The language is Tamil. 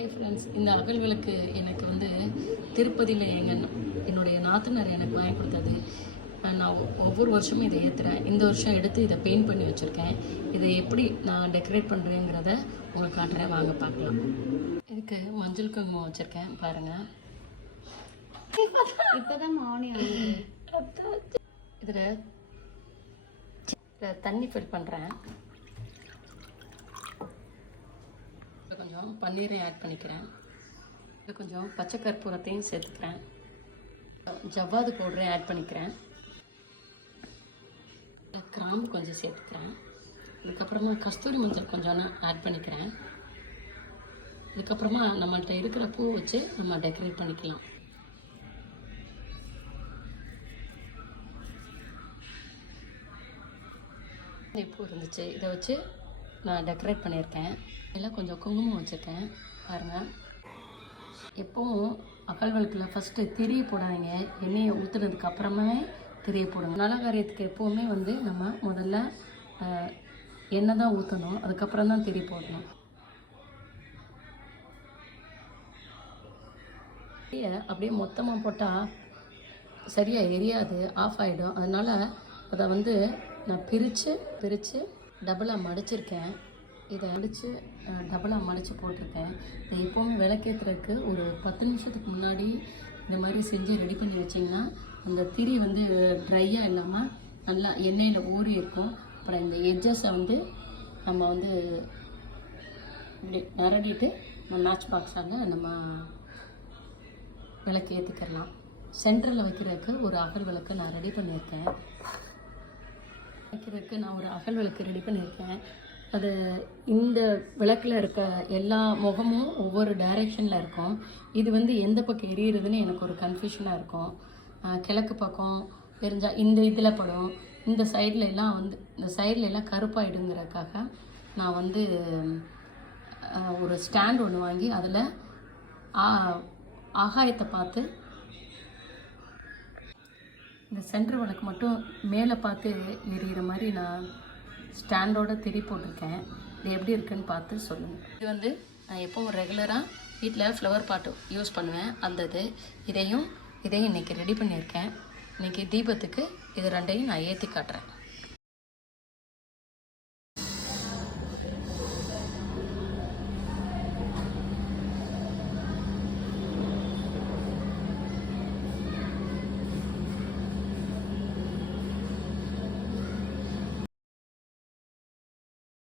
ஹை ஃப்ரெண்ட்ஸ், இந்த அகல்களுக்கு எனக்கு வந்து திருப்பதியில் என்னுடைய நாத்தனார் எனக்கு வாங்கி கொடுத்தது. நான் ஒவ்வொரு வருஷமும் இதை ஏற்றுறேன். இந்த வருஷம் எடுத்து இதை பெயிண்ட் பண்ணி வச்சுருக்கேன். இதை எப்படி நான் டெக்கரேட் பண்ணுறேங்கிறத உங்களுக்கு காட்டுறேன், வாங்க பார்க்கலாம். இதுக்கு மஞ்சள் குங்குமம் வச்சுருக்கேன் பாருங்கள். இப்போதான் மார்னிங் இதில் தண்ணி ஃபில் பண்ணுறேன். கொஞ்சம் பன்னீரையும் ஆட் பண்ணிக்கிறேன். இது கொஞ்சம் பச்சை கற்பூரத்தையும் சேர்த்துக்கிறேன். ஜவ்வாது பவுடரையும் ஆட் பண்ணிக்கிறேன். கிராம்பு கொஞ்சம் சேர்த்துக்கிறேன். இதுக்கப்புறமா கஸ்தூரி மஞ்சள் கொஞ்சம் ஆட் பண்ணிக்கிறேன். இதுக்கப்புறமா நம்மள்கிட்ட இருக்கிற பூ வச்சு நம்ம டெக்கரேட் பண்ணிக்கலாம். பூ இருந்துச்சு, இதை வச்சு நான் டெக்கரேட் பண்ணியிருக்கேன். எல்லாம் கொஞ்சம் குங்குமம் வச்சுருக்கேன் பாருங்கள். எப்போவும் அகல் விளக்கில் ஃபஸ்ட்டு திரிய போடாதீங்க. எண்ணெயை ஊற்றுனதுக்கு அப்புறமே திரிய போடுங்க. நல்ல காரியத்துக்கு எப்போவுமே வந்து நம்ம முதல்ல எண்ணெய் தான் ஊற்றணும், அதுக்கப்புறம் தான் திரி போடணும். அப்படியே மொத்தமாக போட்டால் சரியாக எரியாது, ஆஃப் ஆகிடும். அதனால் அதை வந்து நான் பிரித்து டபுளாக மடிச்சிருக்கேன். இதை டபுளாக மடித்து போட்டிருக்கேன். இதை எப்போவுமே விளக்கேற்றுறதுக்கு ஒரு 10 நிமிஷத்துக்கு முன்னாடி இந்த மாதிரி செஞ்சு ரெடி பண்ணி வச்சிங்கன்னா அந்த திரி வந்து ட்ரையாக இல்லாமல் நல்லா எண்ணெயில் ஊறி இருக்கும். அப்புறம் இந்த எட்ஜஸை வந்து நம்ம வந்து இப்படி நிரடிட்டு மேட்ச் பாக்ஸாக நம்ம விளக்கு ஏற்றிக்கலாம். சென்டரில் வைக்கிறதுக்கு ஒரு அகல் விளக்கு நான் ரெடி பண்ணியிருக்கேன். நான் ஒரு அகல் விளக்கு ரெடி பண்ணியிருக்கேன். அது இந்த விளக்கில் இருக்க எல்லா முகமும் ஒவ்வொரு டைரெக்ஷனில் இருக்கும். இது வந்து எந்த பக்கம் எரியுறதுன்னு எனக்கு ஒரு கன்ஃபியூஷனாக இருக்கும். கிழக்கு பக்கம் எரிஞ்சால் இந்த இதில் படும், இந்த சைட்லெலாம் வந்து இந்த சைட்லெலாம் கருப்பாயிடுங்கிறதுக்காக நான் வந்து ஒரு ஸ்டாண்ட் ஒன்று வாங்கி அதில் ஆகாயத்தை பார்த்து இந்த சென்டர் விளக்கு மட்டும் மேலே பார்த்து எரியிற மாதிரி நான் ஸ்டாண்டோட திரி போட்டிருக்கேன். இது எப்படி இருக்குன்னு பார்த்து சொல்லுங்கள். இது வந்து நான் எப்பவும் ரெகுலராக வீட்டில் ஃப்ளவர் பாட்டு யூஸ் பண்ணுவேன். இதையும் இன்றைக்கி ரெடி பண்ணியிருக்கேன். இன்றைக்கி தீபத்துக்கு இது ரெண்டையும் நான் ஏற்றி காட்டுறேன்.